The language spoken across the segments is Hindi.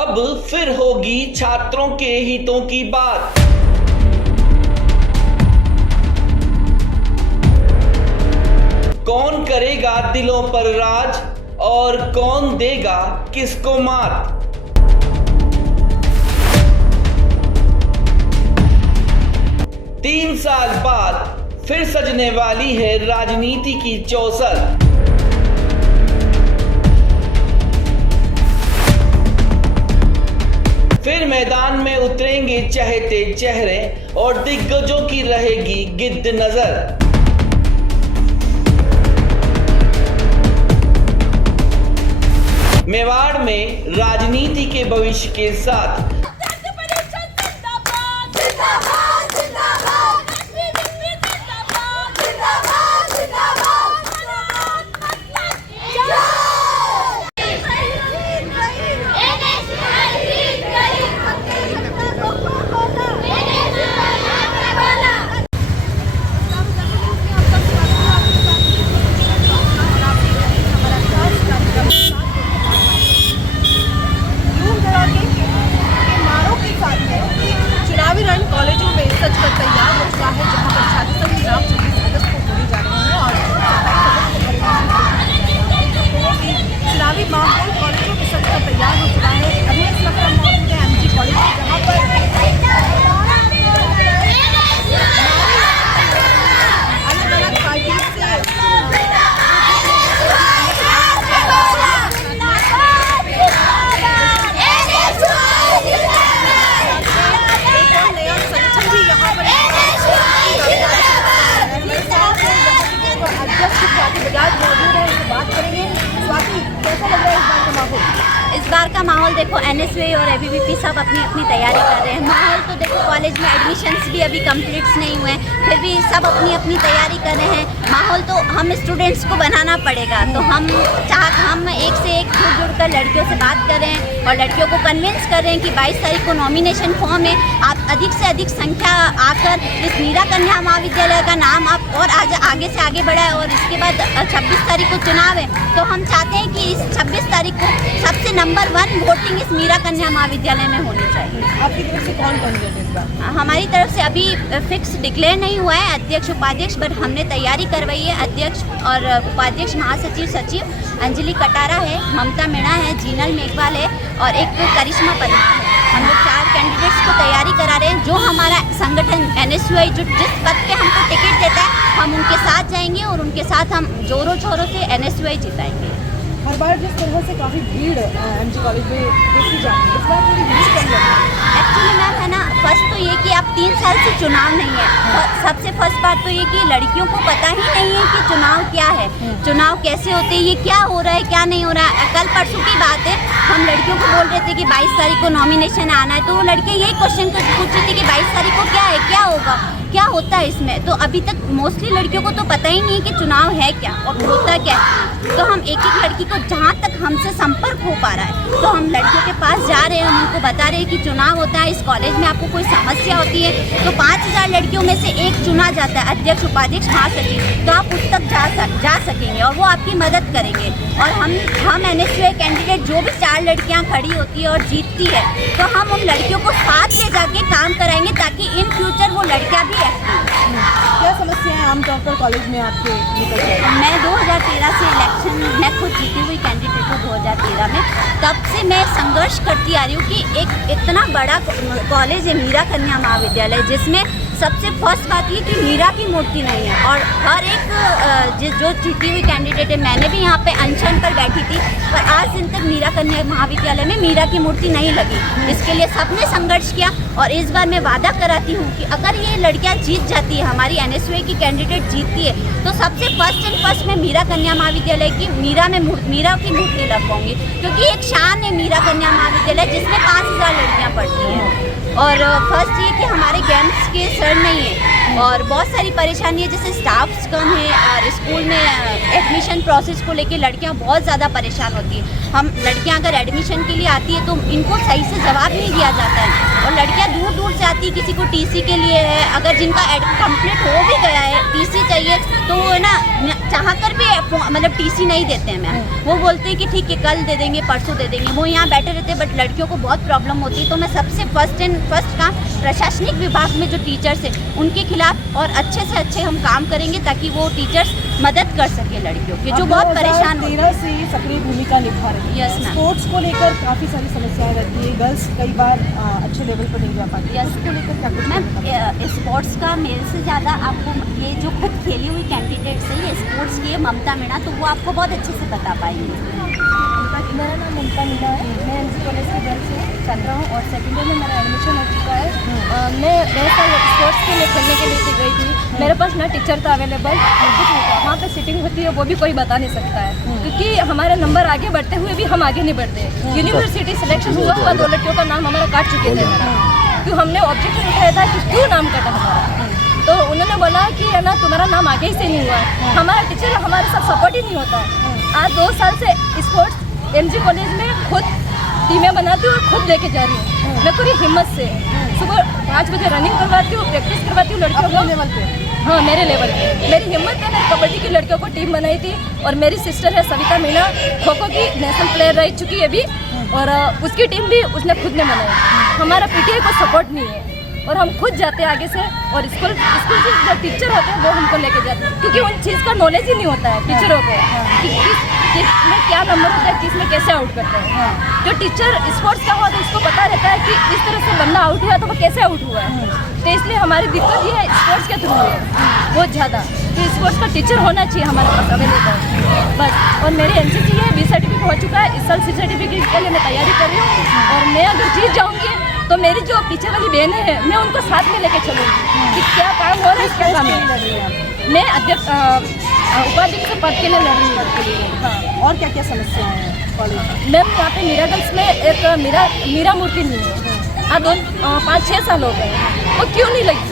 अब फिर होगी छात्रों के हितों की बात। कौन करेगा दिलों पर राज और कौन देगा किसको मात। तीन साल बाद फिर सजने वाली है राजनीति की चौसर। फिर मैदान में उतरेंगे चहेते चेहरे और दिग्गजों की रहेगी गिद्ध नजर। मेवाड़ में राजनीति के भविष्य के साथ कॉलेजों में सच कर तैयार हो चुका है, जहां पर छात्र संग्राम 26 अगस्त को होने जा रहे हैं और 27 अगस्त को चुनावी माहौल कॉलेजों में सच कर तैयार हो चुका है। अभी इस वक्त हम मौजूद हैं एमजी कॉलेज में, जहाँ पर अलग अलग पार्टी से बात करेंगे। स्वाति, कैसा लग रहा है इस बार का माहौल? इस बार का माहौल देखो, एनएसयूआई और एबीवीपी सब अपनी अपनी तैयारी कर रहे हैं। माहौल तो देखो, कॉलेज में एडमिशन्स भी अभी कंप्लीट्स नहीं हुए, फिर भी सब अपनी अपनी तैयारी कर रहे हैं। माहौल तो हम स्टूडेंट्स को बनाना पड़ेगा, तो हम एक से एक जुड़ कर लड़कियों से बात कर रहे हैं और लड़कियों को कन्विंस कर रहे हैं कि 22 तारीख को नॉमिनेशन फॉर्म है, आप अधिक से अधिक संख्या आकर इस मीरा कन्या महाविद्यालय का नाम आप और आगे से आगे बढ़ाए। और इसके बाद 26 तारीख को चुनाव है, तो हम चाहते हैं कि इस 26 तारीख को सबसे नंबर 1 वोटिंग इस मीरा कन्या महाविद्यालय में होनी चाहिए। आपकी तरफ से कौन कैंडिडेट है इस बार? हमारी तरफ से अभी फिक्स डिक्लेयर नहीं हुआ है अध्यक्ष उपाध्यक्ष, बट हमने तैयारी करवाई है। अध्यक्ष और उपाध्यक्ष महासचिव सचिव अंजलि कटारा है, ममता मीणा है, जीनल मेघवाल है और एक करिश्मा परमार है। हम लोग 4 कैंडिडेट्स को तैयारी करा रहे हैं। जो हमारा संगठन एनएसयूआई जो जिस पद पे हमको टिकट देता है, हम उनके साथ जाएंगे और उनके साथ हम जोरों शोरों से एनएसयूआई जिताएंगे। हर बार जिस तरह से काफ़ी भीड़ एमजी कॉलेज में देखी जाती है, इस बार थोड़ी भीड़ कम लग रही है। एक्चुअली मैम है ना, फर्स्ट तो ये कि अब 3 साल से चुनाव नहीं है। सबसे फर्स्ट बात तो ये कि लड़कियों को पता ही नहीं है कि चुनाव क्या है, चुनाव कैसे होते हैं, ये क्या हो रहा है क्या नहीं हो रहा है। कल परसों की बात है, हम लड़कियों को बोल रहे थे कि 22 तारीख को नॉमिनेशन आना है, तो वो लड़के यही क्वेश्चन पूछ रही थी कि 22 तारीख को क्या है, क्या होगा, क्या होता है इसमें। तो अभी तक मोस्टली लड़कियों को तो पता ही नहीं है कि चुनाव है क्या और होता क्या है। तो हम एक एक लड़की को, जहाँ तक हमसे संपर्क हो पा रहा है, तो हम लड़कियों के पास जा रहे हैं, हम उनको बता रहे हैं कि चुनाव होता है, इस कॉलेज में आपको कोई समस्या होती है तो 5000 लड़कियों में से एक चुना जाता है, अध्यक्ष उपाध्यक्ष महासचिव, तो आप उस तक जा सकेंगे और वो आपकी मदद करेंगे। और हम एनएसयूआई कैंडिडेट जो भी 4 लड़कियाँ खड़ी होती है और जीतती है, तो हम उन लड़कियों को साथ ले जाके काम कराएंगे ताकि इन फ्यूचर वो लड़कियाँ भी क्या समस्याएं आमतौर पर कॉलेज में आपके निकल जाए? मैं 2013 से इलेक्शन, मैं खुद जीती हुई कैंडिडेट हूँ 2013 में, तब से मैं संघर्ष करती आ रही हूँ कि एक इतना बड़ा कॉलेज है मीरा कन्या महाविद्यालय, जिसमें सबसे फर्स्ट बात ये कि मीरा की मूर्ति नहीं है। और हर एक जो जीती हुई कैंडिडेट है, मैंने भी यहाँ पे अनशन पर बैठी थी, पर आज दिन तक मीरा कन्या महाविद्यालय में मीरा की मूर्ति नहीं लगी। इसके लिए सबने संघर्ष किया और इस बार मैं वादा कराती हूँ कि अगर ये लड़कियाँ जीत जाती है, हमारी एनएसयूआई की कैंडिडेट जीतती है, तो सबसे फर्स्ट में मीरा कन्या महाविद्यालय की मीरा की मूर्ति लगवाऊंगी, क्योंकि एक शान है मीरा कन्या महाविद्यालय जिसमें 5000 लड़कियाँ पढ़ती हैं। और फर्स्ट ये कि हमारे गेम्स के सर नहीं है और बहुत सारी परेशानी है, जैसे स्टाफ्स कम है और स्कूल में एडमिशन प्रोसेस को लेके लड़कियां बहुत ज़्यादा परेशान होती है। हम लड़कियां अगर एडमिशन के लिए आती है तो इनको सही से जवाब नहीं दिया जाता है और लड़कियां दूर दूर से आती है, किसी को टीसी के लिए है, अगर जिनका कंप्लीट हो भी गया है टीसी चाहिए तो वो है ना चाहकर भी मतलब टीसी नहीं देते हैं मैम। वो बोलते हैं कि ठीक है कल दे देंगे, परसों दे देंगे। वो यहाँ बैठे रहते हैं, बट लड़कियों को बहुत प्रॉब्लम होती है। तो मैं सबसे फर्स्ट काम प्रशासनिक विभाग में जो टीचर्स हैं उनके खिलाफ और अच्छे से अच्छे हम काम करेंगे ताकि वो टीचर्स मदद कर सके लड़कियों की जो बहुत परेशान होती है। से सक्रिय भूमिका निभा रही है। Yes ma'am. स्पोर्ट्स को लेकर काफ़ी सारी समस्याएं रहती है, गर्ल्स कई बार अच्छे लेवल पर नहीं जा पाती। यस। उसको लेकर क्या कुछ मैम स्पोर्ट्स का मेरे से ज़्यादा आपको ये जो खुद खेली हुई कैंडिडेट्स है ये स्पोर्ट्स की है, ममता मीणा, तो वो आपको बहुत अच्छे से बता पाएंगे। मेरा नाम ममता मीणा है, मैं एमजी कॉलेज की गर्ल्स से छात्रा हूँ और सेकेंड ईयर में मेरा एडमिशन हो चुका है। मैं बहुत सारे स्पोर्ट्स के लिए खेलने के लिए गई थी। मेरे पास ना टीचर था अवेलेबल, कुछ नहीं था। वहाँ पे सीटिंग होती है वो भी कोई बता नहीं सकता है, क्योंकि हमारे नंबर आगे बढ़ते हुए भी हम आगे नहीं बढ़ते। यूनिवर्सिटी सिलेक्शन हुआ 2 लड़कियों का नाम हमारा काट चुके थे मेरा, क्यों हमने ऑब्जेक्शन उठाया था कि क्यों नाम कटा हमारा। तो उन्होंने बोला कि है ना तुम्हारा नाम आगे ही से नहीं हुआ है। हमारा टीचर हमारे साथ सपोर्ट ही नहीं होता है। आज 2 साल से स्पोर्ट्स एमजी कॉलेज में खुद टीमें बनाती हूँ और खुद लेके जा रही हूँ मैं पूरी हिम्मत से। सुबह 5 बजे रनिंग करवाती हूँ, प्रैक्टिस करवाती हूँ लड़कियों को लेवल पे। हाँ मेरे लेवल पे मेरी हिम्मत है। मैं कबड्डी की लड़कियों को टीम बनाई थी और मेरी सिस्टर है सविता मीणा, खो खो की नेशनल प्लेयर रह चुकी है अभी, और उसकी टीम भी उसने खुद ने बनाई। हमारा पीटीआई को सपोर्ट नहीं है और हम खुद जाते हैं आगे से, और स्कूल से जो टीचर होते हैं वो हमको लेके जाते हैं, क्योंकि उन चीज़ का नॉलेज ही नहीं होता है टीचरों को कि किस में क्या नंबर होता है, किस में कैसे आउट करते हैं। जो टीचर स्पोर्ट्स का हुआ तो उसको पता रहता है कि इस तरह से बंदा आउट हुआ तो वो कैसे आउट हुआ है। तो इसलिए हमारी दिक्कत ये है स्पोर्ट्स के थ्रू है बहुत ज़्यादा, कि स्पोर्ट्स का टीचर होना चाहिए हमारे पास अवेलेबल बस। और मेरी एनसीसी है, बी सर्टिफिकेट हो चुका है, इस साल सी सर्टिफिकेट के लिए मैं तैयारी कर रही हूँ। और मैं अगर जीत जाऊँगी तो मेरी जो पीछे वाली बहनें हैं मैं उनको साथ में लेके चलूँगी कि क्या काम हो रहा है, क्या काम है। मैं अध्यक्ष उपाध्यक्ष पद के लिए लड़ रही हूँ। हाँ। और क्या क्या समस्याएं हैं कॉलेज में? मैम यहाँ पे मीरा गर्ल्स में एक मीरा मूर्ति नहीं है। 5-6 साल हो गए, वो क्यों नहीं लगी?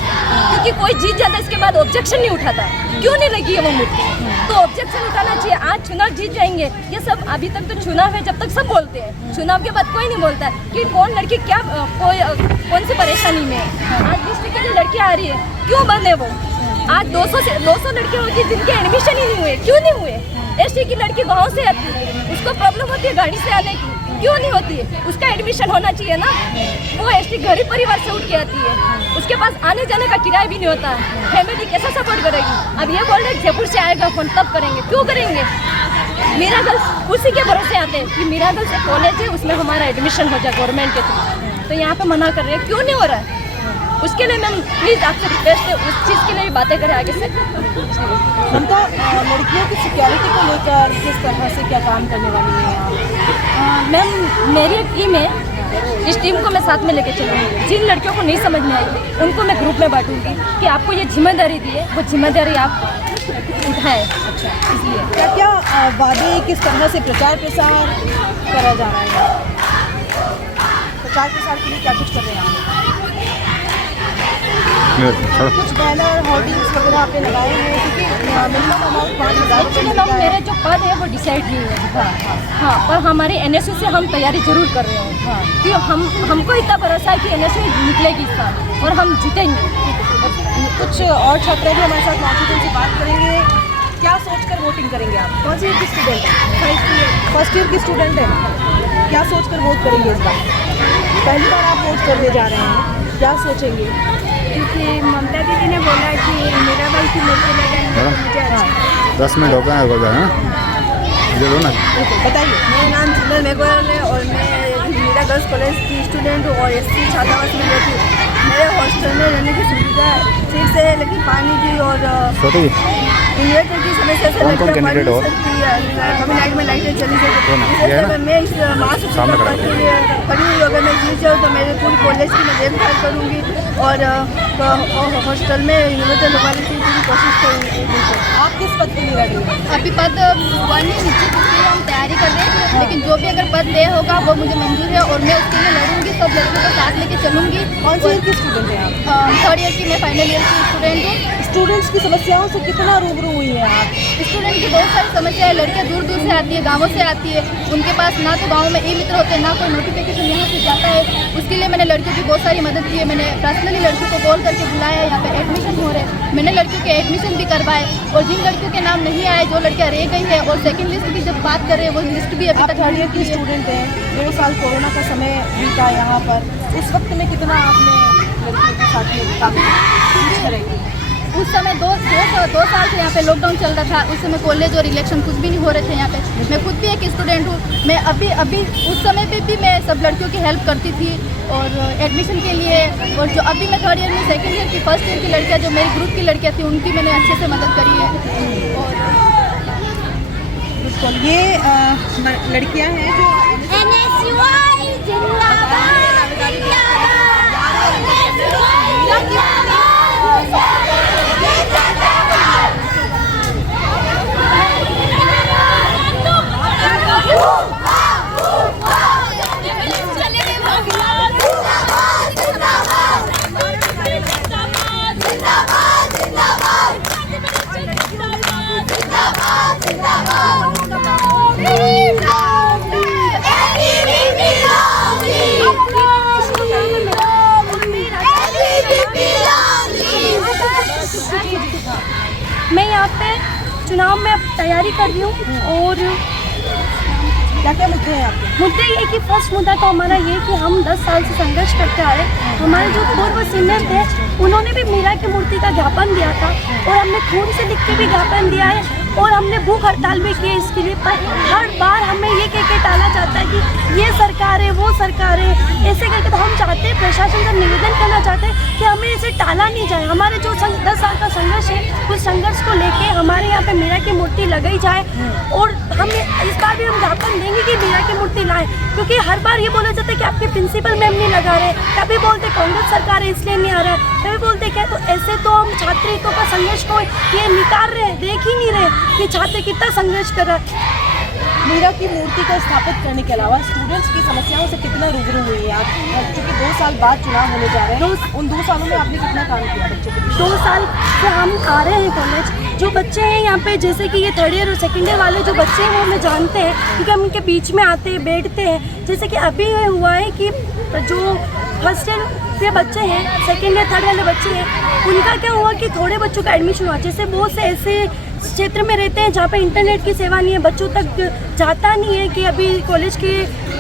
क्योंकि कोई जीत जाता इसके बाद ऑब्जेक्शन नहीं उठाता, क्यों नहीं लगी है वो मूर्ति? तो ऑब्जेक्शन उठाना चाहिए। आज चुनाव जीत जाएंगे, ये सब अभी तक तो चुनाव है जब तक सब बोलते हैं, चुनाव के बाद कोई नहीं बोलता है कि कौन लड़की क्या कौन सी परेशानी में है। आज डिस्ट्रिक्ट के लिए लड़की आ रही है, क्यों बंद है वो? आज 200 लड़कियाँ होती है जिनके एडमिशन ही नहीं हुए, क्यों नहीं हुए? एसटी की लड़की गाँव से आती है, उसको प्रॉब्लम होती है गाड़ी से आने की, क्यों नहीं होती है? उसका एडमिशन होना चाहिए ना। वो एसटी गरीब परिवार से उठ के आती है, उसके पास आने जाने का किराया भी नहीं होता है, फैमिली कैसे सपोर्ट करेगी? अब ये बोल रहे हैं जयपुर से आएगा फोन तब करेंगे, क्यों करेंगे? मीरा गर्ल्स उसी के भरोसे आते हैं कि मीरा गर्ल्स एक कॉलेज है उसमें हमारा एडमिशन हो जाए गवर्नमेंट के थ्रू, तो यहाँ पे मना कर रहे हैं, क्यों नहीं हो रहा है? उसके लिए मैम प्लीज़ आपसे रिक्वेस्ट है उस चीज़ के लिए भी बातें करें आगे से। उनका लड़कियों की सिक्योरिटी को लेकर किस तरह से क्या काम करने वाली है आप? मैम मेरी एक टीम है, इस टीम को मैं साथ में लेके चलूँगी। जिन लड़कियों को नहीं समझ में आई उनको मैं ग्रुप में बांटूंगी कि आपको ये जिम्मेदारी दी है, वो जिम्मेदारी आप उठाएं। अच्छा, इसलिए क्या क्या वादे किस तरह से प्रचार प्रसार करा जा रहा है? प्रचार प्रसार के लिए क्या कुछ कर रहे हैं आप? कुछ बैनर होर्डिंग्स वगैरह आपने लगाए हैं, क्योंकि मिनिमम अमाउंट 5,000 एक्चुअली मैम मेरे जो पद है वो डिसाइड नहीं हुआ है। हाँ, पर हमारे एनएसयू से हम तैयारी जरूर कर रहे हैं। हाँ, क्योंकि हमको इतना भरोसा है कि एनएसयू निकलेगी इस साल और हम जीतेंगे। कुछ और छात्र भी हमारे साथ मौजूद हैं, उनसे बात करेंगे। क्या सोचकर वोटिंग करेंगे आप? कौन सी ईयर की स्टूडेंट है? फर्स्ट ईयर की स्टूडेंट है। क्या सोचकर वोट करेंगे इस बार? पहली बार आप वोट करने जा रहे हैं, क्या सोचेंगे? क्योंकि ममता दीदी ने बोला कि मेरा भाई की मूर्ति लगाएंगे तो मुझे अच्छा। 10 मिनट हो गए हैं बोल रहे हैं ना, बताइए। मेरा नाम जिंदल मेघवाल है और मैं मीरा गर्ल्स कॉलेज की स्टूडेंट हूँ और एससी छात्रावास में रहती हूँ। मेरे हॉस्टल में रहने की सुविधा ठीक से है, लेकिन पानी की और इन्वर्टर की समस्या से लड़कियाँ पढ़ नहीं सकती है। कभी नाइट में लाइटें चली जाती। मैं इस महाशिक्षक पद के लिए पढ़ी हुई, अगर मैं जीत जाऊँ तो मेरे पूरी कॉलेज की मैं देखभाल करूँगी और हॉस्टल में इन्वर्टर लगवाने की पूरी कोशिश करूँगी। आप किस पद के लिए रेडी हैं? अभी पद 1 ही निश्चित उसके लिए हम तैयारी कर रहे हैं, लेकिन जो भी अगर पद दे होगा वो मुझे मंजूर है और मैं उसके लिए लड़ूंगी, सब लड़कियों को साथ लेके चलूँगी। कौन सी ईयर की स्टूडेंट हैं आप? 3rd ईयर की, मैं फाइनल ईयर की स्टूडेंट हूँ। स्टूडेंट्स की समस्याओं से कितना रूबरू हुई हैं आप? स्टूडेंट की बहुत सारी समस्या है, लड़कियाँ दूर दूर से आती है, गाँवों से आती है, उनके पास ना तो गाँव में ई मित्र होते हैं, ना कोई नोटिफिकेशन यहाँ से जाता है। उसके लिए मैंने लड़कियों की बहुत सारी मदद की है। मैंने पर्सनली लड़कियों को कॉल करके बुलाया, यहाँ पे एडमिशन हो रहे हैं, मैंने लड़कियों के एडमिशन भी करवाए। और जिन लड़कियों के नाम नहीं आए, जो लड़कियाँ रह गई है, और सेकंड लिस्ट की जब बात कर रहे हैं, वो लिस्ट भी अभी आप तक थर्ड ईयर की स्टूडेंट हैं, 2 साल कोरोना का समय बीता यहाँ पर, उस वक्त में कितना आपने लड़कियों के साथ में काफ़ी करेंगे? उस समय दो साल से यहाँ पे लॉकडाउन चल रहा था। उस समय कॉलेज और इलेक्शन कुछ भी नहीं हो रहे थे यहाँ पे। मैं खुद भी एक स्टूडेंट हूँ। मैं अभी उस समय पे भी मैं सब लड़कियों की हेल्प करती थी और एडमिशन के लिए। और जो अभी मैं थर्ड ईयर में, सेकंड ईयर की, फर्स्ट ईयर की लड़कियाँ जो मेरे ग्रुप की लड़कियाँ थी, उनकी मैंने अच्छे से मदद करी है। और बिल्कुल, ये लड़कियाँ हैं जो मैं यहाँ पे चुनाव में अब तैयारी कर रही हूँ और क्या क्या मुद्दे हैं आपके? मुद्दे ये कि फर्स्ट मुद्दा तो हमारा ये कि हम 10 साल से संघर्ष करते आ रहे हैं। हमारे जो पूर्व सीनियर थे, उन्होंने भी मीरा की मूर्ति का ज्ञापन दिया था और हमने खून से लिख के भी ज्ञापन दिया है और हमने भूख हड़ताल भी की है इसके लिए। पर हर बार हमें ये कह के टाला जाता है कि ये सरकार है, वो सरकार है, ऐसे करके। तो हम चाहते हैं, प्रशासन का निवेदन करना चाहते हैं कि हमें इसे टाला नहीं जाए। हमारे जो 10 साल का संघर्ष है, उस संघर्ष को लेके हमारे यहाँ पे मीरा की मूर्ति लगाई जाए। और हम इस बार भी हम ज्ञापन देंगे कि मीरा की मूर्ति लाएं, क्योंकि हर बार ये बोला जाता है कि आपके प्रिंसिपल मैम नहीं लगा रहे, कभी बोलते कांग्रेस सरकार है इसलिए नहीं आ रहा है, कभी बोलते क्या। तो ऐसे तो हम छात्र हितों का संघर्ष को ये निकाल रहे हैं, देख ही नहीं रहे कि छात्र कितना संघर्ष कर रहा है। मीरा की मूर्ति को स्थापित करने के अलावा स्टूडेंट्स की समस्याओं से कितना रूबरू हुई है आप? क्योंकि 2 साल बाद चुनाव होने जा रहे हैं, उन 2 सालों में आपने कितना काम किया बच्चों के लिए? 2 साल से हम आ रहे हैं कॉलेज। जो बच्चे हैं यहाँ पे, जैसे कि ये थर्ड ईयर और सेकेंड ईयर वाले जो बच्चे हैं, वो हमें जानते हैं क्योंकि हम उनके बीच में आते हैं, बैठते हैं। जैसे कि अभी ये हुआ है कि जो फर्स्ट ईयर के बच्चे हैं, सेकेंड ईयर थर्ड वाले बच्चे हैं, उनका क्या हुआ कि थोड़े बच्चों का एडमिशन हुआ। जैसे बहुत से ऐसे क्षेत्र में रहते हैं जहाँ पे इंटरनेट की सेवा नहीं है, बच्चों तक जाता नहीं है कि अभी कॉलेज के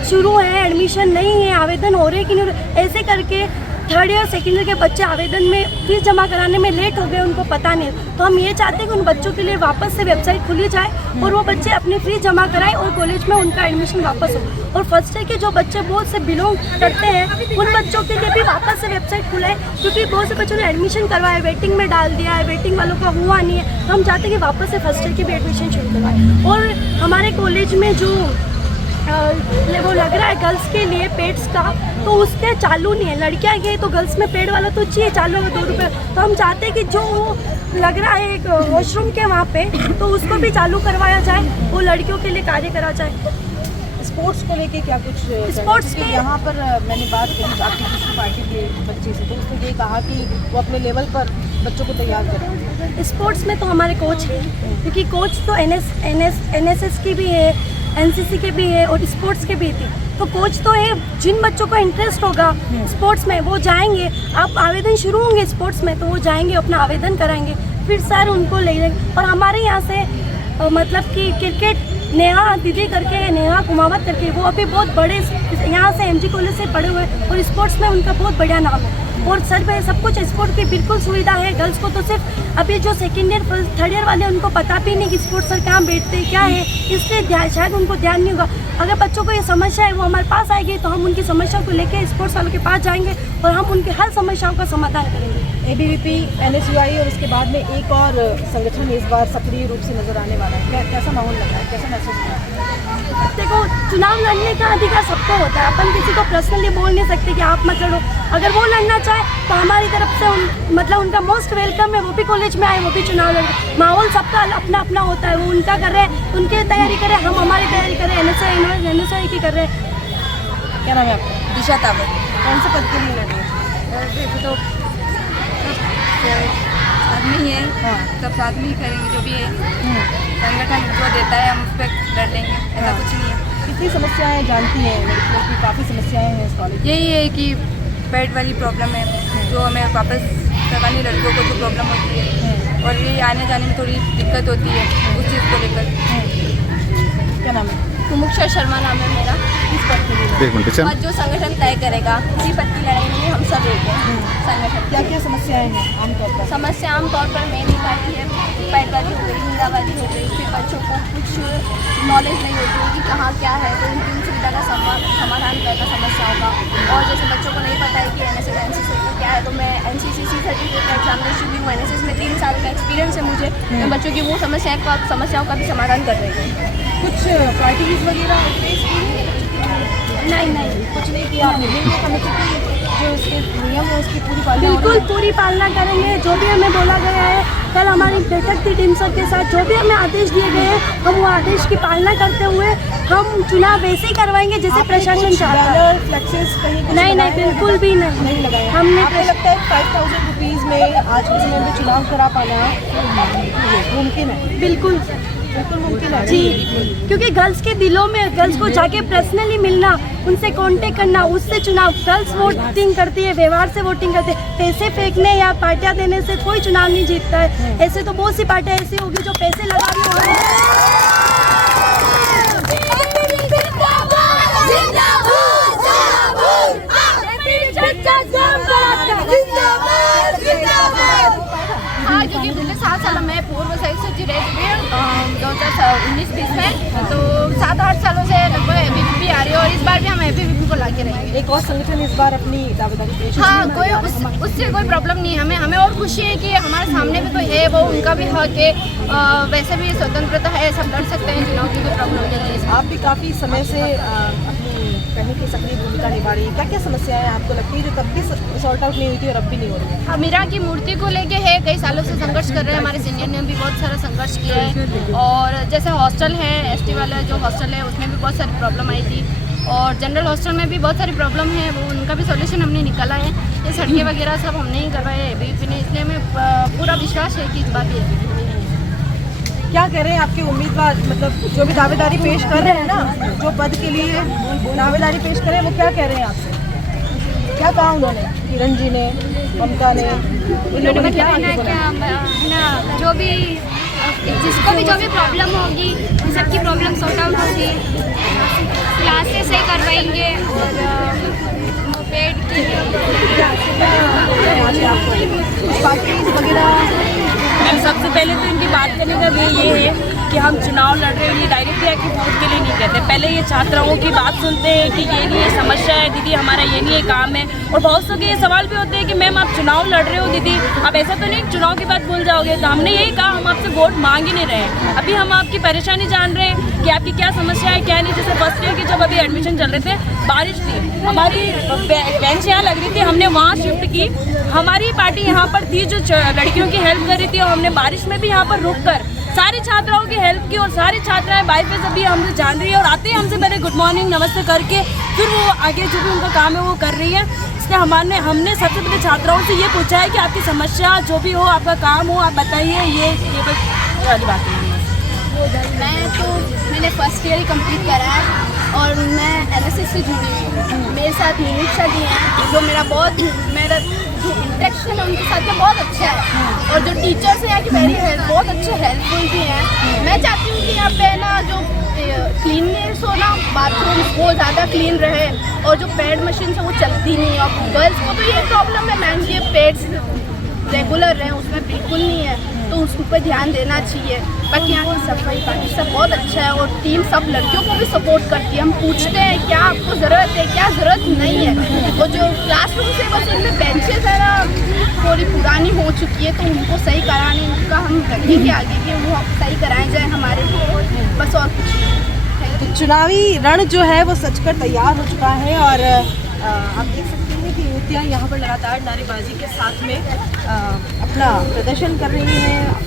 शुरू है, एडमिशन नहीं है, आवेदन हो रहे कि नहीं हो रहे। ऐसे करके थर्ड ईयर सेकेंड ईयर के बच्चे आवेदन में फीस जमा कराने में लेट हो गए, उनको पता नहीं। तो हम ये चाहते हैं कि उन बच्चों के लिए वापस से वेबसाइट खुली जाए और वो बच्चे अपनी फीस जमा कराएं और कॉलेज में उनका एडमिशन वापस हो। और फर्स्ट ईयर के जो बच्चे बहुत से बिलोंग करते हैं, उन बच्चों के लिए भी वापस से वेबसाइट खुलाए, क्योंकि बहुत से बच्चों ने एडमिशन करवाया, वेटिंग में डाल दिया है, वेटिंग वालों का हुआ नहीं है। हम चाहते हैं कि वापस से फर्स्ट ईयर की भी एडमिशन शुरू करवाएं। और हमारे कॉलेज में जो वो लग रहा है गर्ल्स के लिए पेड्स का, तो उसके चालू नहीं है। लड़कियाँ गई तो गर्ल्स में पेड वाला तो चाहिए, चालू है 2 रुपये। तो हम चाहते हैं कि जो लग रहा है एक वॉशरूम के वहाँ पे, तो उसको भी चालू करवाया जाए, वो लड़कियों के लिए कार्य करा जाए। स्पोर्ट्स को लेके क्या कुछ? स्पोर्ट्स के यहाँ पर मैंने बात करी आपकी दूसरी पार्टी के बच्चे से, तो उसने ये कहा कि वो अपने लेवल पर बच्चों को तैयार करें। स्पोर्ट्स में तो हमारे कोच हैं, क्योंकि कोच तो NSS की भी है, NCC के भी है और स्पोर्ट्स के भी थी। तो कोच तो है, जिन बच्चों का इंटरेस्ट होगा स्पोर्ट्स में वो जाएंगे। आप आवेदन शुरू होंगे स्पोर्ट्स में तो वो जाएंगे, अपना आवेदन कराएंगे, फिर सर उनको ले जाएंगे। और हमारे यहाँ से मतलब कि क्रिकेट नेहा दीदी करके है, नेहा कुमावत करके, वो अभी बहुत बड़े यहाँ से MG कॉलेज से पढ़े हुए हैं और स्पोर्ट्स में उनका बहुत बढ़िया नाम है। और सर पे सब कुछ स्पोर्ट की बिल्कुल सुविधा है। गर्ल्स को तो सिर्फ अभी जो सेकेंड ईयर थर्ड ईयर वाले उनको पता भी नहीं कि स्पोर्ट्स सर कहाँ बैठते हैं, क्या है, इसलिए शायद उनको ध्यान नहीं होगा। अगर बच्चों को ये समस्या है, वो हमारे पास आएगी तो हम उनकी समस्या को लेकर स्पोर्ट्स वालों के पास जाएंगे और हम उनकी हर समस्याओं का समाधान करेंगे। ABVP, NSUI और उसके बाद में एक और संगठन इस बार सक्रिय रूप से नजर आने वाला है। कैसा माहौल लग रहा है, कैसा महसूस हो रहा है? देखो, चुनाव लड़ने का अधिकार सबको होता है। अपन किसी को पर्सनली बोल नहीं सकते कि आप मत लड़ो। अगर वो लड़ना चाहे तो हमारी तरफ से मतलब उनका मोस्ट वेलकम है, वो भी कॉलेज में आए, वो भी चुनाव लड़े। माहौल सबका अपना अपना होता है, वो उनका कर रहे हैं, उनकी तैयारी करें, हम हमारी तैयारी करें, NSI की कर रहे हैं। क्या नाम है आपका? दिशा तावत। कौन से पद के लिए लड़ रहे हैं? तो आदमी है, हाँ। सब साथ में ही करेंगे जो भी है। संगठन जो देता है हम उस पर लड़ लेंगे, ऐसा कुछ नहीं है। कितनी समस्याएं जानती हैं लड़कियों की? काफ़ी समस्याएं हैं इस कॉलेज में। यही है कि बेड वाली प्रॉब्लम है जो हमें वापस करवानी, लड़कियों को जो प्रॉब्लम होती है, और ये आने जाने में थोड़ी दिक्कत होती है उस चीज़ को लेकर। क्या नाम है? मुमुक्षा शर्मा नाम है मेरा। किस पद के लिए? एक मिनट और जो संगठन तय करेगा उसी पद की लड़ाई में हम सब एक हैं। संगठन क्या क्या समस्याएं हैं आमतौर पर? समस्या आमतौर पर मेन ही पाती है, पैटवाली हो गई, मीरावाली हो गई, फिर बच्चों को कुछ नॉलेज नहीं होती है कि कहाँ क्या है, तो उनकी उन सुविधा का समाधान करना समस्याओं का। और जैसे बच्चों को नहीं पता है कि NSS NCC का क्या है, तो मैं NCCC सर्टिफिकेट का एग्जाम दे चुकी हूँ। NSS में 3 साल का एक्सपीरियंस है मुझे, मैं बच्चों की वो समस्याओं का भी समाधान कर रही हूँ। कुछ पार्टीज वगैरह फेस की? नहीं कुछ नहीं किया आपने? निर्णय कमेटी की जो इसके नियम है उसकी पूरी पालना हो रही बिल्कुल है? पूरी पालना करेंगे। जो भी हमें बोला गया है, कल हमारी बैठक थी टीम सर के साथ, जो भी हमें आदेश दिए गए हैं हम वो आदेश की पालना करते हुए हम चुनाव वैसे ही करवाएंगे जैसे आपने प्रशासन कुछ चाहता है। बैनर, फ्लेक्सेस कहीं कुछ नहीं लगाए हैं? बिल्कुल भी नहीं लगाया। हमने आपको लगता है 5000 रुपीज़ में आज के समय में चुनाव करा पाना मुमकिन है? बिल्कुल मुमकिन है जी, क्योंकि गर्ल्स के दिलों में गर्ल्स को जाके पर्सनली मिलना, उनसे कांटेक्ट करना, उससे चुनाव, गर्ल्स वोटिंग करती है, व्यवहार से वोटिंग करती है। पैसे फेंकने या पार्टियां देने से कोई चुनाव नहीं जीतता है। ऐसे तो बहुत सी पार्टियां ऐसी होगी जो पैसे लगा रही हाँ, क्योंकि पिछले 7 साल में पूर्व सदस्य रह चुके हैं 2019-20 में, तो 7-8 सालों से लगभग ABVP आ रही है और इस बार भी हम ABVP को ला के रहेंगे। एक और संगठन इस बार अपनी दावेदारी पेश हाँ, उससे कोई प्रॉब्लम नहीं है हमें और खुशी है कि हमारे सामने भी कोई है, वो उनका भी हक है, वैसे भी स्वतंत्रता है, सब लड़ सकते हैं चुनाव की, कोई प्रॉब्लम नहीं है। आप भी काफ़ी समय से अपनी कहने की सक्रिय भूमिका निभा रही है। क्या क्या समस्याएं आपको लगती है जो तब भी सॉर्ट आउट नहीं हुई थी और अब भी नहीं हो रही है? मीरा की मूर्ति को लेके है, कई सालों से संघर्ष कर रहे हैं, हमारे सीनियर ने भी बहुत सारा संघर्ष किया है। और जैसे हॉस्टल है, ST वाला जो हॉस्टल है उसमें भी बहुत सारी प्रॉब्लम आई थी, और जनरल हॉस्टल में भी बहुत सारी प्रॉब्लम है, वो उनका भी सॉल्यूशन हमने निकाला है। ये सड़कें वगैरह सब हमने ही करवाए है ABVP ने, इसलिए हमें पूरा विश्वास है कि इस बार भी ABVP है। क्या कह रहे हैं आपके उम्मीदवार, मतलब जो भी दावेदारी पेश कर रहे हैं ना, जो पद के लिए दावेदारी पेश कर रहे हैं, वो क्या कह रहे हैं आपसे? क्या कहा उन्होंने? किरण जी ने, ममता ने, इन लोगों ने क्या आगे बोला? जो भी जिसको भी जो भी प्रॉब्लम होगी सबकी प्रॉब्लम सॉर्ट आउट होगी, क्लासेस से करवाएंगे और मोपेड की पार्टीज वगैरह। मैम सबसे पहले तो इनकी बात करने का वे ये है कि हम चुनाव लड़ रहे हैं, ये डायरेक्टली आके वोट के लिए नहीं कहते। पहले ये छात्राओं की बात सुनते हैं कि ये नहीं, ये समस्या है दीदी, हमारा ये नहीं, ये काम है। और बहुत से ये सवाल भी होते हैं कि मैम आप चुनाव लड़ रहे हो दीदी, आप ऐसा तो नहीं चुनाव की बात भूल जाओगे। तो हमने यही कहा, हम आपसे वोट मांग ही नहीं रहे हैं, अभी हम आपकी परेशानी जान रहे हैं कि आपकी क्या समस्या है क्या नहीं। जैसे फर्स्ट ईयर की जब अभी एडमिशन चल रहे थे, बारिश थी, हमारी बेंच यहाँ लग रही थी, हमने वहाँ शिफ्ट की। हमारी पार्टी यहाँ पर थी जो लड़कियों की हेल्प कर रही थी, और हमने बारिश में भी यहाँ पर रुक कर सारी छात्राओं की हेल्प की, और सारी छात्राएं बाई फेस अभी हमसे जान रही है, और आते ही हमसे पहले गुड मॉर्निंग नमस्ते करके फिर वो आगे जो भी उनका काम है वो कर रही है। इसलिए हमने सबसे पहले छात्राओं से ये पूछा है कि आपकी समस्या जो भी हो, आपका काम हो, आप बताइए। ये बस वाली बात है। मैंने फर्स्ट ईयर ही कंप्लीट करा है और मैं NSS से जुड़ी हूँ। मेरे साथ मुमुक्षा जी हैं, जो मेरा जो इंटरेक्शन है उनके साथ में बहुत अच्छा है, और जो टीचर्स हैं यहाँ की बहुत अच्छे हेल्पफुल भी हैं। मैं चाहती हूँ कि यहाँ पे ना जो क्लीननेस हो ना, बाथरूम वो ज़्यादा क्लीन रहे, और जो पैड मशीन है वो चलती नहीं। और गर्ल्स को तो ये प्रॉब्लम है मैम, ये पैड्स रेगुलर रहे उसमें बिल्कुल नहीं है, तो उस पर ध्यान देना चाहिए। बाकी यहाँ की सफाई पार्टी सब बहुत अच्छा है, और टीम सब लड़कियों को भी सपोर्ट करती है। हम पूछते हैं क्या आपको ज़रूरत है, क्या ज़रूरत नहीं है। और जो क्लासरूम से बस उनमें बेंचेस है ना थोड़ी पुरानी हो चुकी है, तो उनको सही कराने का हम रखेंगे आगे कि वो सही कराए जाए हमारे लिए, बस और कुछ नहीं। तो चुनावी रण जो है वो सचकर तैयार हो चुका है, और आप देख सकते हैं कि युवतियाँ यहाँ पर लगातार नारेबाजी के साथ में अपना प्रदर्शन कर रही हैं।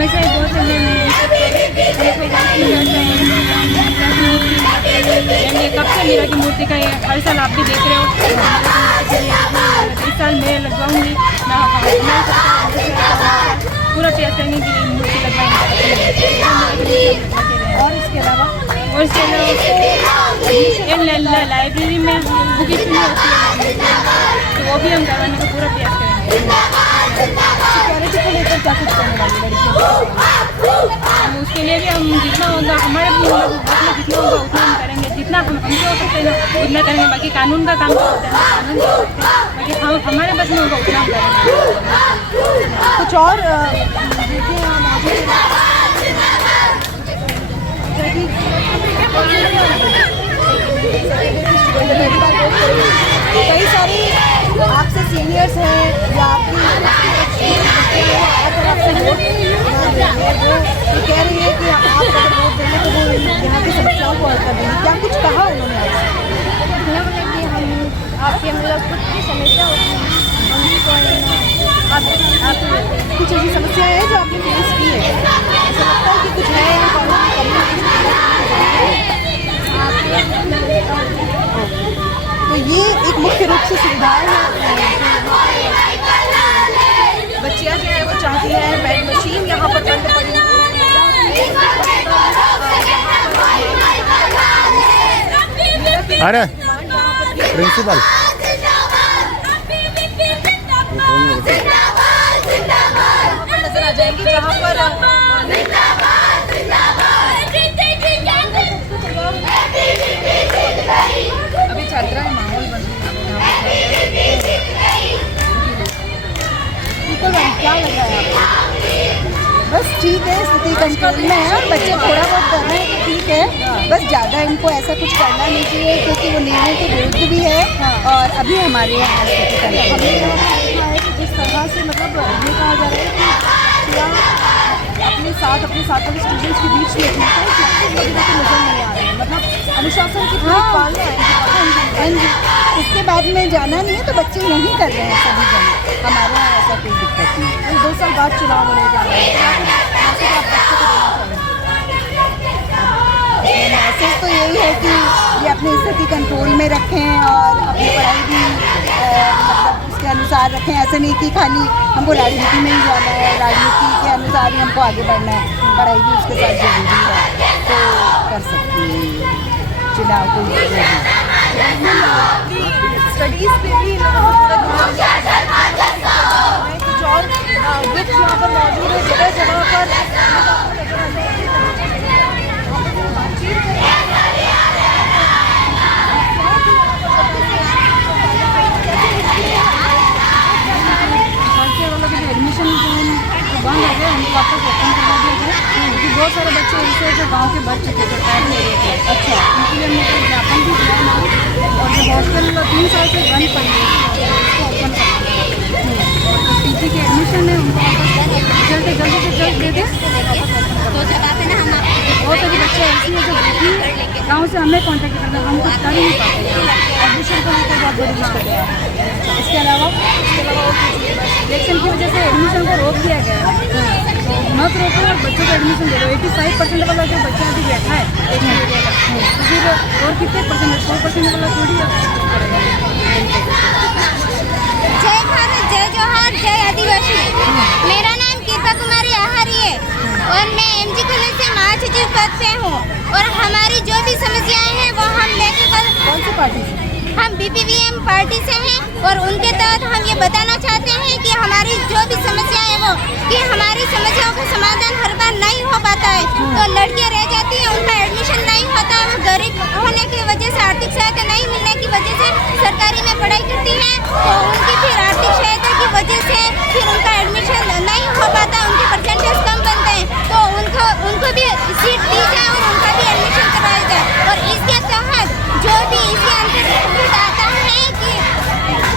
समस्याएं बहुत है कब से मीरा की मूर्ति का ये हर साल आप भी देख रहे हो। इस साल मैं लगवाऊंगी पूरा प्रयास करेंगे कि मूर्ति लगवाएंगे। और इसके अलावा लाइब्रेरी में बुक इशू होती है तो वो भी हम करवाने का पूरा प्रयास करेंगे। सिक्योरिटी को लेकर क्या कुछ करने वाली लड़कियों हम उसके लिए भी हम जितना होगा हमारे जितना होगा उतना हम करेंगे, जितना हमसे हो सकते हैं उतना करेंगे। बाकी कानून का काम होता है, कानून का बाकी हम हमारे बस में होगा उतना हम करेंगे। कुछ और देखिए कई सारी आपसे सीनियर्स हैं या आपकी अगर आपसे वोट वो कह रही है कि आप अगर वोट देंगे तो वो यहाँ की समस्याओं को हल कर देंगे, क्या कुछ कहा उन्होंने आपसे? बोले कि हम आपके मतलब खुद की समस्या होती है कुछ ऐसी समस्याएं हैं जो आपने फेस की है, ऐसा लगता है कि कुछ है या तो ये एक मुख्य रूप से सुविधाएं हैं। बच्चियां जो है वो चाहती है बेड मशीन यहाँ पर बंद पड़ी अरे प्रिंसिपल नजर आ जाएंगी जहाँ पर अभी छात्रा है माहौल बन क्या लगा है आपको? बस ठीक है, स्थिति कंट्रोल में है और बच्चे थोड़ा बहुत कर रहे हैं तो ठीक है, बस ज़्यादा इनको ऐसा कुछ करना नहीं चाहिए क्योंकि वो नियमों के विरुद्ध भी है। और अभी हमारे यहाँ स्थिति कंट्रोल में है कि जिस तरह से मतलब ये कहा जा रहा है कि अपने साथ वाले स्टूडेंट्स के बीच में नजर नहीं आ रहे हैं, मतलब अनुशासन की पालना है। इसके बाद में जाना नहीं है तो बच्चे नहीं कर रहे हैं सभी जन, हमारे यहाँ ऐसा कोई दिक्कत नहीं है। 2 साल बाद चुनाव होने जा रहे हैं, मैसेज तो यही है कि ये अपनी स्थिति कंट्रोल में रखें और अपनी पढ़ाई भी मतलब उसके अनुसार रखें। ऐसा नहीं कि खाली हमको राजनीति में ही जाना है, राजनीति के अनुसार ही हमको आगे बढ़ना है, पढ़ाई भी उसके साथ जरूरी है तो कर सकती है चुनाव को। स्टडीज़ पे भी लोगों को कुछ और ग्रुप्स यहाँ पर मौजूद है जगह जगह पर। एडमिशन बंद हो गए, उनको वापस ओपन करवा दिया गया क्योंकि बहुत सारे बच्चे ऐसे जो गांव के बच चुके थे, टाइम ले रहे थे। अच्छा, उनके लिए हमने कोई ज्ञापन भी दिया ना, और जो हॉस्टल 3 साल से बंद पड़ी है उसको ओपन कर और जो पीजी के एडमिशन है उनको जल्द से जल्द दे दें। बहुत सारे बच्चे ऐसे हैं जो गाँव से हमें कॉन्टेक्ट करते हैं, हम कुछ कर ही नहीं पाते एडमिशन को लेकर बहुत बड़ी दिक्कत है। इसके अलावा इलेक्शन की वजह से एडमिशन को रोक दिया गया है, तो मत रोको और बच्चों को एडमिशन दे दो। 85% वाला जो बच्चा अभी बैठा है एक एरिया का, तो फिर और कितने परसेंट 100% वाला थोड़ी जय भारत, जय जोहार, जय आदिवासी। मेरा नाम कीर्ता कुमारी आहारी है और मैं एमजी कॉलेज से महासचिव पद से हूँ और हमारी जो भी समस्याएं हैं वो हम लेकर कौन सी पार्टी से? हम BPVM पार्टी से हैं और उनके तहत हम ये बताना चाहते हैं कि हमारी जो भी समस्या है वो कि हमारी समस्याओं का समाधान हर बार नहीं हो पाता है, तो लड़कियां रह जाती हैं, उनका एडमिशन नहीं होता है, वो गरीब होने की वजह से, आर्थिक सहायता नहीं मिलने की वजह से सरकारी में पढ़ाई करती हैं, तो उनकी फिर आर्थिक सहायता की वजह से फिर उनका एडमिशन नहीं हो पाता, उनके परसेंटेज कम बनते हैं, तो उनको भी सीट दी जाए और उनका भी एडमिशन करवाया जाए। और इसके तहत जो भी इसके अंतर्गत आता है कि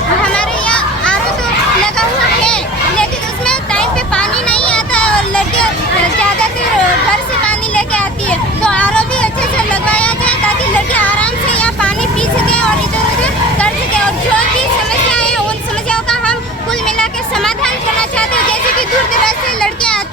हमारे यहाँ RO तो लगा हुआ है लेकिन उसमें टाइम पे पानी नहीं आता है और लड़कियाँ ज़्यादातर घर से पानी लेके आती है, तो RO भी अच्छे से लगवाया जाए ताकि लड़कियाँ आराम से यहाँ पानी पी सकें और इधर उधर कर सकें। और जो भी समस्याएं हैं उन समस्याओं का हम कुल मिला के समाधान करना चाहते हैं, जैसे कि दूर दराज से लड़कियाँ आती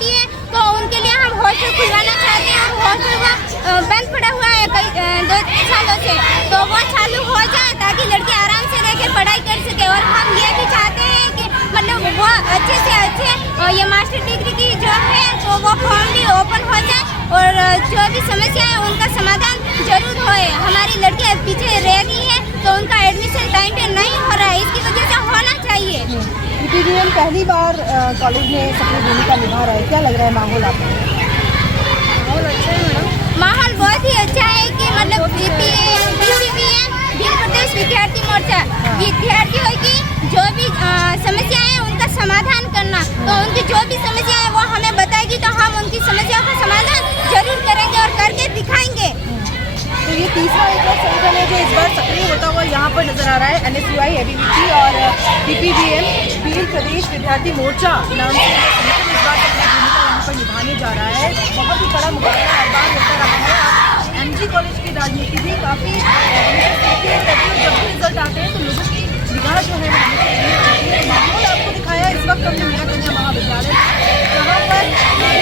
अच्छे से अच्छे ये मास्टर डिग्री की जो है तो वो फॉर्म भी ओपन हो जाए और जो भी समस्या है उनका समाधान जरूर होए। हमारी लड़कियां पीछे रह गई है तो उनका एडमिशन टाइम पे नहीं हो रहा है, इसकी वजह से होना चाहिए। PPVM पहली बार कॉलेज में सक्रिय भूमिका निभा रहा है, क्या लग रहा है माहौल आपको? माहौल अच्छा है मैडम, माहौल बहुत ही अच्छा है कि मतलब PPVM भील प्रदेश विद्यार्थी मोर्चा विद्यार्थियों की जो भी समस्या है उनका समाधान करना, तो उनकी जो भी समस्या है वो हमें बताएगी तो हम उनकी समस्या का समाधान जरूर करेंगे और करके दिखाएंगे। तो ये तीसरा एक और संगठन है जो इस बार सक्रिय होता हुआ यहाँ पर नजर आ रहा है। NSUI ABVP और PPVM भील प्रदेश विद्यार्थी मोर्चा नाम से संगठन इस बार सक्रिय भूमिका यहाँ पर निभाने जा रहा है। बहुत ही बड़ा मुकाबला हर बार होता रहा है। MG कॉलेज की राजनीति भी काफ़ी जब भी रिजल्ट आते हैं तो लोगों की निगाह जो है माहौल आपको दिखाया। इस वक्त हमने मीरा कन्या महाविद्यालय जहाँ पर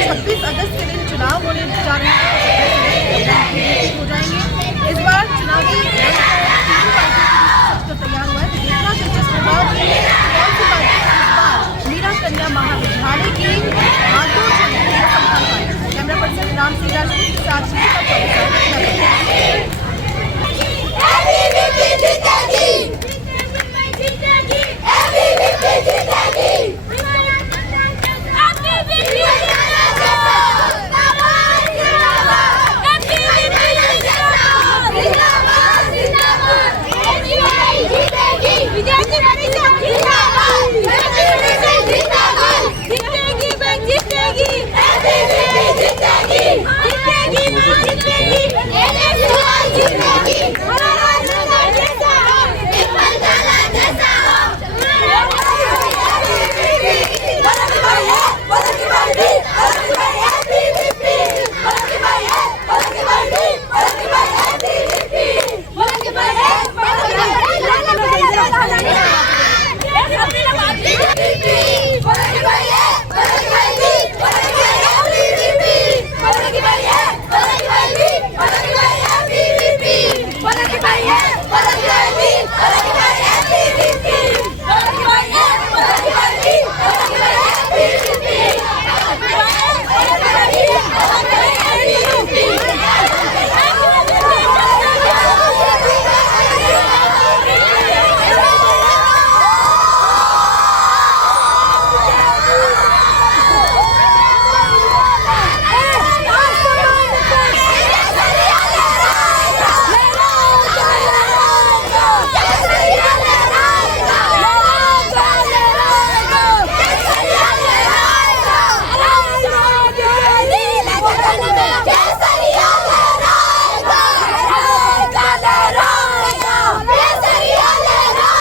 26 अगस्त के दिन चुनाव होने जा रहे हैं, हो जाएंगे। इस बार चुनावी तैयार हुआ है तो देखना दिलचस्प होगा कौन सी पार्टी इस बार मीरा कन्या महाविद्यालय की हाथों से संभाल पाएगी। कैमरा पर्सन राम सिंह राजपूत के साथ जिंदगी